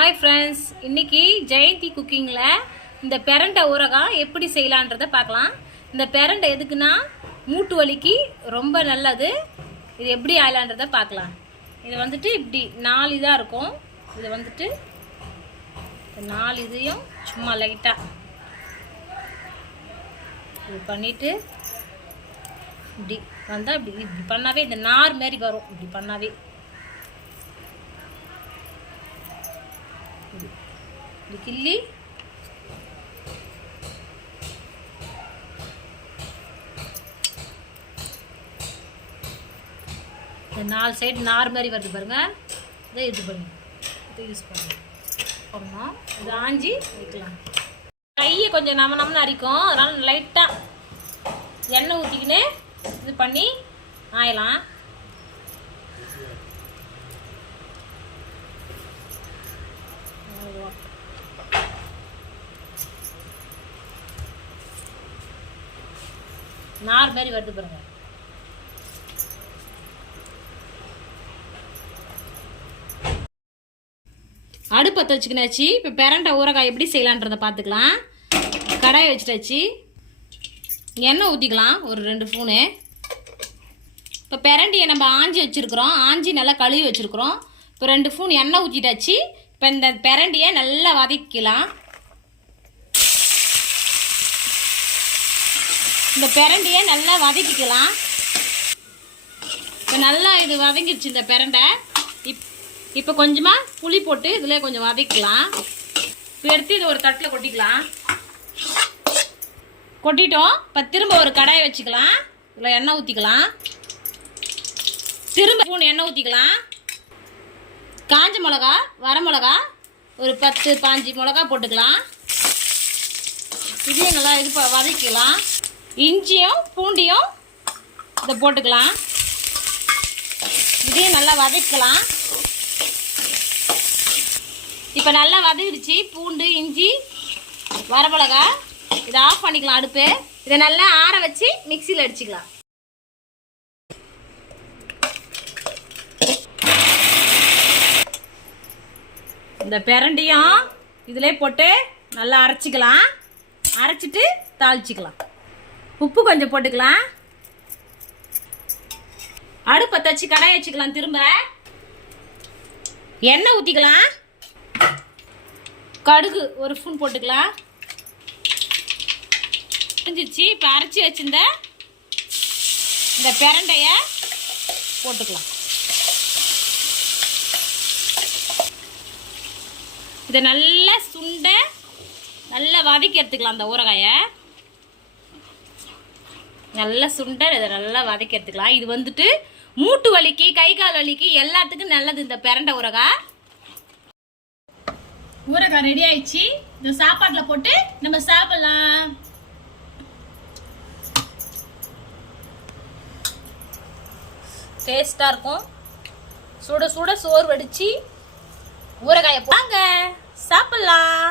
Hi friends இன்றைக்கி ஜெயந்தி குக்கிங்கில் இந்த பெரண்டை ஊறுகாய் எப்படி செய்யலான்றதை பார்க்கலாம். இந்த பெரண்டை எதுக்குன்னா மூட்டு வலிக்கு ரொம்ப நல்லது. இது எப்படி ஆயலான்றதை பார்க்கலாம். இது வந்துட்டு இப்படி நாலு இதாக இருக்கும். இது வந்துட்டு நாலு இதையும் சும்மா லைட்டாக இது பண்ணிவிட்டு இப்படி வந்தால் இப்படி இப்படி பண்ணாவே இந்த நார் மாதிரி வரும். இப்படி பண்ணாவே. இப்படி கிள்ளி. இந்த நாலு சைடு நார் மாதிரி வருது பாருங்க. இதை இது பண்ணுங்க இதை யூஸ் பண்ணுங்க. பண்ணோம் இது ஆஞ்சி வைக்கலாம். கையை கொஞ்சம் நம்ம நம்ம அரிக்கும். அதனால லைட்டாக எண்ணெய் ஊற்றிக்கின்னு இது பண்ணி ஆயலாம். நார் மாதிரி வருது பாருங்க. அடுப்பத்தை வச்சுக்கினாச்சு. இப்போ பெரண்டை ஊறகாய் எப்படி செய்யலான்றதை பார்த்துக்கலாம். கடாய் வச்சுட்டாச்சு. எண்ணெய் ஊற்றிக்கலாம் ஒரு ரெண்டு ஸ்பூனு. இப்போ பெரண்டியை நம்ம ஆஞ்சி வச்சுருக்குறோம். ஆஞ்சி நல்லா கழுவி வச்சுருக்குறோம். இப்போ ரெண்டு ஸ்பூன் எண்ணெய் ஊற்றிட்டாச்சு இப்போ இந்த பெரண்டியை நல்லா வதக்கிக்கலாம். இந்த பிரண்டையை நல்லா வதக்கிக்கலாம். இப்போ நல்லா இது வதங்கிடுச்சு இந்த பிரண்டை. இப் இப்போ கொஞ்சமாக புளி போட்டு இதில் கொஞ்சம் வதக்கலாம் இப்போ எடுத்து இது ஒரு தட்டில் கொட்டிக்கலாம். கொட்டிட்டோம். இப்போ திரும்ப ஒரு கடாயை வச்சுக்கலாம். இதில் எண்ணெய் ஊற்றிக்கலாம் திரும்ப மூணு எண்ணெய் ஊற்றிக்கலாம் காஞ்ச மிளகா வர மிளகா ஒரு பத்து பாஞ்சு மிளகா போட்டுக்கலாம். இதையும் நல்லா இது ப- வதக்கிக்கலாம். இஞ்சியும் பூண்டியும் இதை போட்டுக்கலாம். இதையும் நல்லா வதக்கலாம். இப்போ நல்லா வதங்கிடுச்சு பூண்டு இஞ்சி வரமிளகா இதை ஆஃப் பண்ணிக்கலாம் அடுப்பு. இதை நல்லா ஆற வச்சு மிக்சியில் அடிச்சுக்கலாம். இந்த பிரண்டியும் இதிலே போட்டு நல்லா அரைச்சிக்கலாம். அரைச்சிட்டு தாளிச்சிக்கலாம். உப்பு கொஞ்சம் போட்டுக்கலாம். அடுப்பை தச்சு கடாய வச்சுக்கலாம் திரும்ப. எண்ணெய் ஊற்றிக்கலாம் கடுகு ஒரு ஸ்பூன் போட்டுக்கலாம். புரிஞ்சிச்சு இப்போ அரைச்சி வச்சிருந்த இந்த பிரண்டைய போட்டுக்கலாம். இதை நல்லா சுண்டை நல்லா வதக்கி எடுத்துக்கலாம் அந்த ஊறகாயை. நல்லா சுண்டல் இதை நல்லா வதக்கிறதுக்கலாம் இது வந்துட்டு மூட்டு வலிக்கு கை கால் வலிக்கு எல்லாத்துக்கும் நல்லது இந்த பிரண்டை ஊறகாய் ஊறுகாய் ரெடி ஆயிடுச்சு. இந்த சாப்பாட்டில் போட்டு நம்ம சாப்பிடலாம். டேஸ்டாக இருக்கும். சுட சுட சோறு வடிச்சு ஊறகாயை வாங்க சாப்பிட்லாம்.